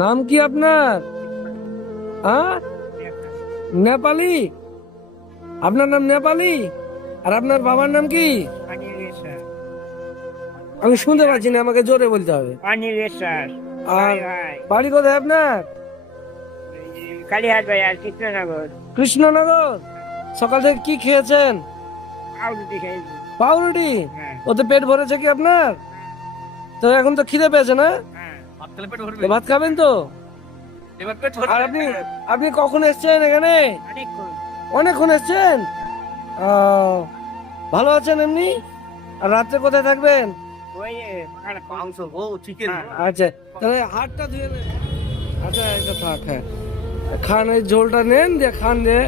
নাম কি আপনার? হ্যাঁ, নেপালি। আপনার নাম নেপালি? আর আপনার বাবার নাম কি? আমি শুনতে পাচ্ছি না, আমাকে জোরে বলতে হবে। আর বাড়ি কোথায় আপনার? কালীহাট বাজার কৃষ্ণনগর। কৃষ্ণনগর। সকাল থেকে কি খেয়েছেন? আউটটি খেয়েছি। পাউরুটি। হ্যাঁ ওতে পেট ভরেছে কি আপনার? তো এখন তো খিদে পেয়েছে না? হ্যাঁ। তো ভাত খাবেন তো? এবার পেট আর আপনি আপনি কখন এসছেন এখানে? অনেকক্ষণ। অনেকক্ষণ এসছেন। আহ, ভালো আছেন এমনি? আর রাত্রে কোথায় থাকবেন? ওই মাংস ও চিকেন। আচ্ছা, তাহলে হাতটা ধুয়ে নেন। আচ্ছা, এটা থাক। হ্যাঁ, খান, এই ঝোলটা নেন, দিয়ে খান, দিয়ে